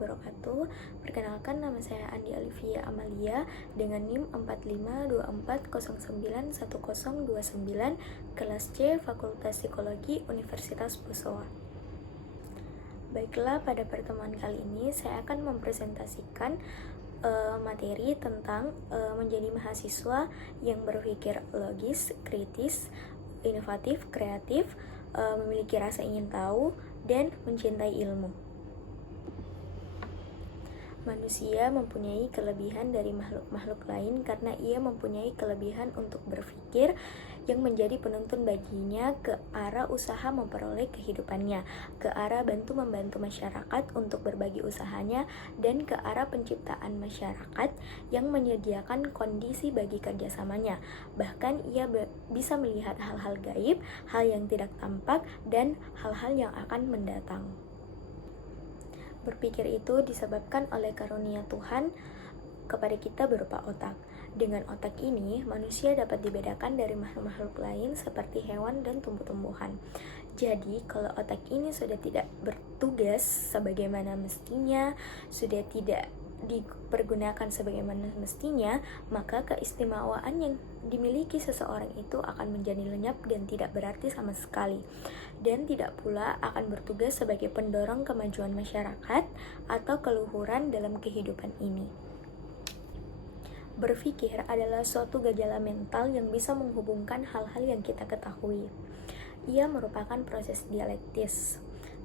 wabarakatuh. Perkenalkan, nama saya Andi Olivia Amalia dengan NIM 4524091029, kelas C, Fakultas Psikologi, Universitas Bosowa. Baiklah, pada pertemuan kali ini saya akan mempresentasikan materi tentang menjadi mahasiswa yang berpikir logis, kritis, inovatif, kreatif, memiliki rasa ingin tahu, dan mencintai ilmu. Manusia mempunyai kelebihan dari makhluk-makhluk lain karena ia mempunyai kelebihan untuk berpikir yang menjadi penuntun baginya ke arah usaha memperoleh kehidupannya, ke arah bantu-membantu masyarakat untuk berbagi usahanya, dan ke arah penciptaan masyarakat yang menyediakan kondisi bagi kerjasamanya. Bahkan ia bisa melihat hal-hal gaib, hal yang tidak tampak, dan hal-hal yang akan mendatang. Berpikir itu disebabkan oleh karunia Tuhan kepada kita berupa otak. Dengan otak ini, manusia dapat dibedakan dari makhluk-makhluk lain seperti hewan dan tumbuh-tumbuhan. Jadi, kalau otak ini sudah tidak bertugas sebagaimana mestinya, sudah tidak dipergunakan sebagaimana mestinya, maka keistimewaan yang dimiliki seseorang itu akan menjadi lenyap dan tidak berarti sama sekali, dan tidak pula akan bertugas sebagai pendorong kemajuan masyarakat atau keluhuran dalam kehidupan ini. Berpikir adalah suatu gejala mental yang bisa menghubungkan hal-hal yang kita ketahui. Ia merupakan proses dialektis.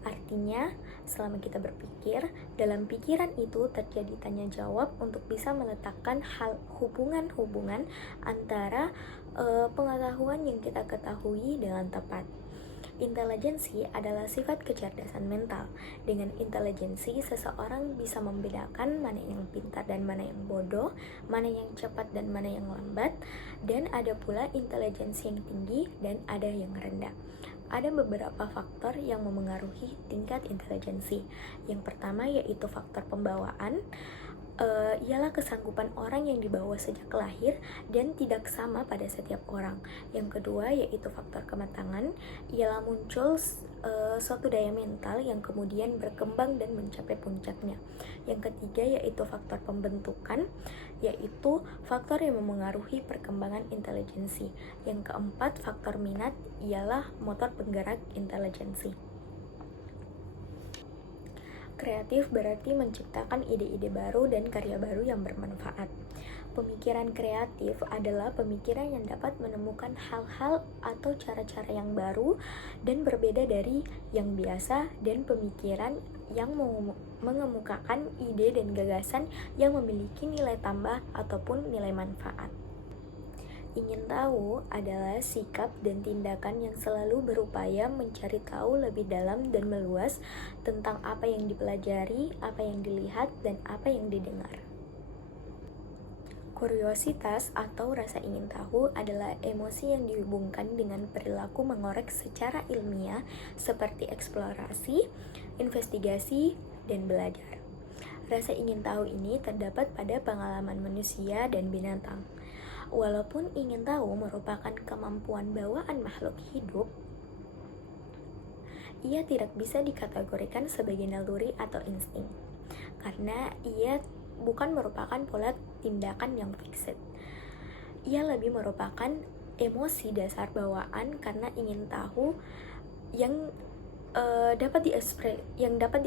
Artinya, selama kita berpikir, dalam pikiran itu terjadi tanya jawab untuk bisa meletakkan hubungan-hubungan antara pengetahuan yang kita ketahui dengan tepat. Intelijensi adalah sifat kecerdasan mental. Dengan intelijensi, seseorang bisa membedakan mana yang pintar dan mana yang bodoh, mana yang cepat dan mana yang lambat, dan ada pula intelijensi yang tinggi dan ada yang rendah. Ada beberapa faktor yang memengaruhi tingkat intelijensi. Yang pertama yaitu faktor pembawaan, ialah kesanggupan orang yang dibawa sejak lahir dan tidak sama pada setiap orang. Yang kedua yaitu faktor kematangan, ialah muncul suatu daya mental yang kemudian berkembang dan mencapai puncaknya. Yang ketiga yaitu faktor pembentukan, yaitu faktor yang memengaruhi perkembangan intelijensi. Yang keempat, faktor minat, ialah motor penggerak intelijensi. Kreatif berarti menciptakan ide-ide baru dan karya baru yang bermanfaat. Pemikiran kreatif adalah pemikiran yang dapat menemukan hal-hal atau cara-cara yang baru dan berbeda dari yang biasa, dan pemikiran yang mengemukakan ide dan gagasan yang memiliki nilai tambah ataupun nilai manfaat. Ingin tahu adalah sikap dan tindakan yang selalu berupaya mencari tahu lebih dalam dan meluas tentang apa yang dipelajari, apa yang dilihat, dan apa yang didengar. Kuriositas atau rasa ingin tahu adalah emosi yang dihubungkan dengan perilaku mengorek secara ilmiah seperti eksplorasi, investigasi, dan belajar. Rasa ingin tahu ini terdapat pada pengalaman manusia dan binatang. Walaupun ingin tahu merupakan kemampuan bawaan makhluk hidup, ia tidak bisa dikategorikan sebagai naluri atau insting, karena ia bukan merupakan pola tindakan yang fixed. Ia lebih merupakan emosi dasar bawaan karena ingin tahu yang dapat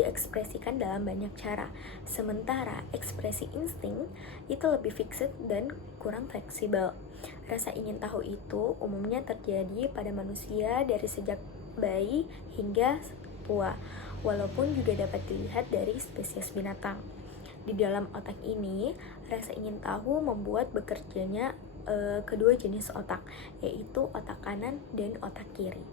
diekspresikan dalam banyak cara. Sementara ekspresi insting itu lebih fixed dan kurang fleksibel. Rasa ingin tahu itu umumnya terjadi pada manusia dari sejak bayi hingga tua, walaupun juga dapat dilihat dari spesies binatang. Di dalam otak ini, rasa ingin tahu membuat bekerjanya kedua jenis otak, yaitu otak kanan dan otak kiri.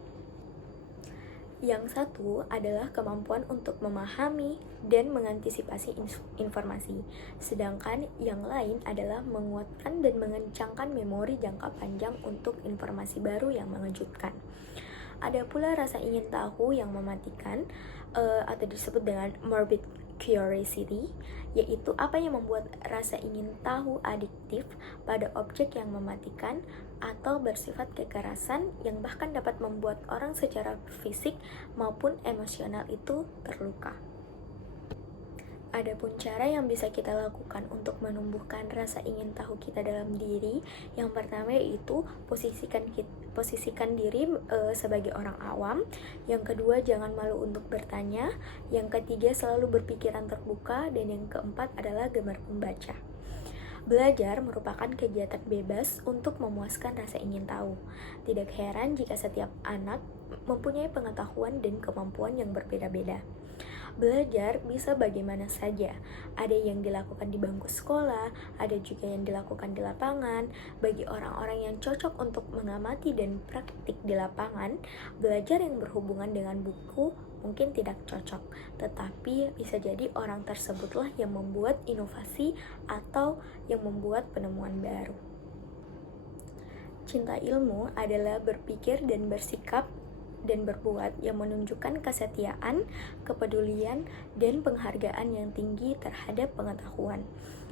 Yang satu adalah kemampuan untuk memahami dan mengantisipasi informasi, sedangkan yang lain adalah menguatkan dan mengencangkan memori jangka panjang untuk informasi baru yang mengejutkan. Ada pula rasa ingin tahu yang mematikan atau disebut dengan morbid curiosity, yaitu apa yang membuat rasa ingin tahu adiktif pada objek yang mematikan atau bersifat kekerasan yang bahkan dapat membuat orang secara fisik maupun emosional itu terluka. Adapun cara yang bisa kita lakukan untuk menumbuhkan rasa ingin tahu kita dalam diri, yang pertama yaitu posisikan diri sebagai orang awam. Yang kedua, jangan malu untuk bertanya. Yang ketiga, selalu berpikiran terbuka. Dan yang keempat adalah gemar membaca. Belajar merupakan kegiatan bebas untuk memuaskan rasa ingin tahu. Tidak heran jika setiap anak mempunyai pengetahuan dan kemampuan yang berbeda-beda. Belajar bisa bagaimana saja. Ada yang dilakukan di bangku sekolah, ada juga yang dilakukan di lapangan. Bagi orang-orang yang cocok untuk mengamati dan praktik di lapangan, belajar yang berhubungan dengan buku mungkin tidak cocok, tetapi bisa jadi orang tersebutlah yang membuat inovasi atau yang membuat penemuan baru. Cinta ilmu adalah berpikir dan bersikap dan berbuat yang menunjukkan kesetiaan, kepedulian, dan penghargaan yang tinggi terhadap pengetahuan.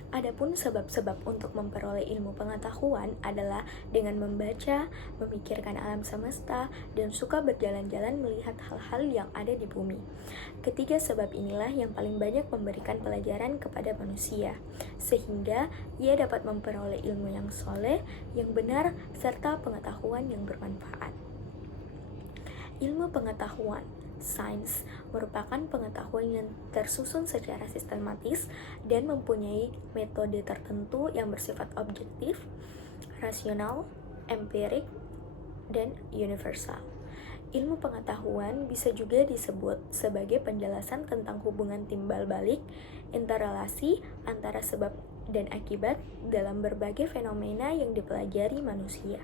Adapun sebab-sebab untuk memperoleh ilmu pengetahuan adalah dengan membaca, memikirkan alam semesta, dan suka berjalan-jalan melihat hal-hal yang ada di bumi. Ketiga sebab inilah yang paling banyak memberikan pelajaran kepada manusia, sehingga ia dapat memperoleh ilmu yang soleh, yang benar, serta pengetahuan yang bermanfaat. Ilmu pengetahuan, sains, merupakan pengetahuan yang tersusun secara sistematis dan mempunyai metode tertentu yang bersifat objektif, rasional, empirik, dan universal. Ilmu pengetahuan bisa juga disebut sebagai penjelasan tentang hubungan timbal balik, interrelasi antara sebab dan akibat dalam berbagai fenomena yang dipelajari manusia.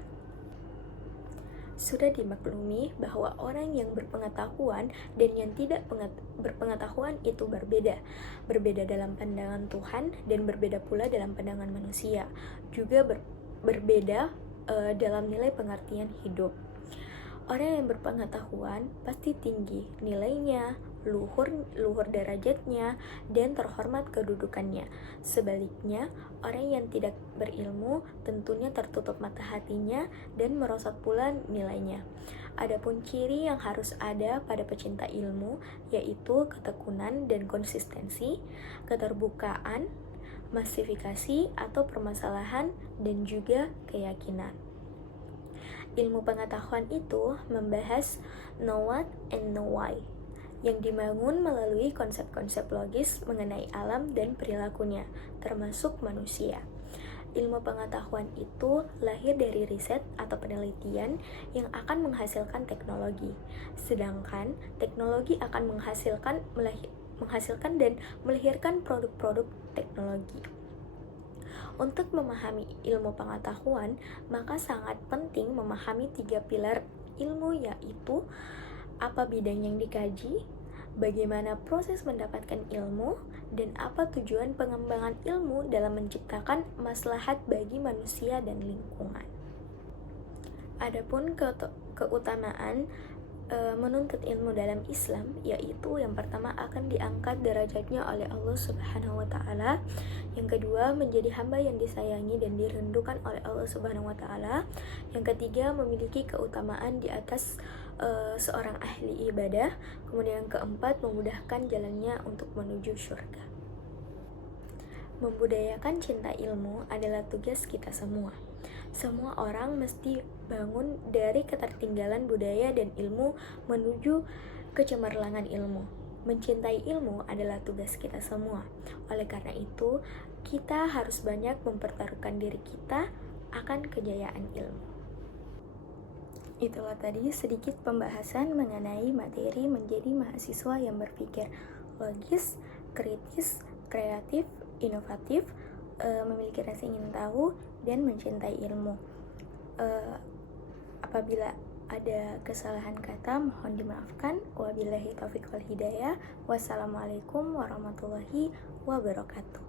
Sudah dimaklumi bahwa orang yang berpengetahuan dan yang tidak berpengetahuan itu berbeda dalam pandangan Tuhan dan berbeda pula dalam pandangan manusia, juga berbeda dalam nilai pengertian hidup. Orang yang berpengetahuan pasti tinggi nilainya, luhur derajatnya, dan terhormat kedudukannya. Sebaliknya, orang yang tidak berilmu tentunya tertutup mata hatinya dan merosot pula nilainya. Adapun ciri yang harus ada pada pecinta ilmu yaitu ketekunan dan konsistensi, keterbukaan, masifikasi atau permasalahan, dan juga keyakinan. Ilmu pengetahuan itu membahas know what and know why, yang dibangun melalui konsep-konsep logis mengenai alam dan perilakunya, termasuk manusia. Ilmu pengetahuan itu lahir dari riset atau penelitian yang akan menghasilkan teknologi, sedangkan teknologi akan menghasilkan dan melahirkan produk-produk teknologi. Untuk memahami ilmu pengetahuan, maka sangat penting memahami 3 pilar ilmu, yaitu apa bidang yang dikaji, bagaimana proses mendapatkan ilmu, dan apa tujuan pengembangan ilmu dalam menciptakan maslahat bagi manusia dan lingkungan. Adapun keutamaan menuntut ilmu dalam Islam, yaitu yang pertama akan diangkat derajatnya oleh Allah Subhanahu wa Ta'ala, yang kedua menjadi hamba yang disayangi dan dirindukan oleh Allah Subhanahu wa Ta'ala, yang ketiga memiliki keutamaan di atas seorang ahli ibadah, kemudian yang keempat memudahkan jalannya untuk menuju surga. Membudayakan cinta ilmu adalah tugas kita semua. Semua orang mesti bangun dari ketertinggalan budaya dan ilmu menuju kecemerlangan ilmu. Mencintai ilmu adalah tugas kita semua. Oleh karena itu, kita harus banyak mempertaruhkan diri kita akan kejayaan ilmu. Itulah tadi sedikit pembahasan mengenai materi menjadi mahasiswa yang berpikir logis, kritis, kreatif, inovatif, memiliki rasa ingin tahu, dan mencintai ilmu. Apabila ada kesalahan kata, mohon dimaafkan. Wabillahi taufiq wal hidayah. Wassalamualaikum warahmatullahi wabarakatuh.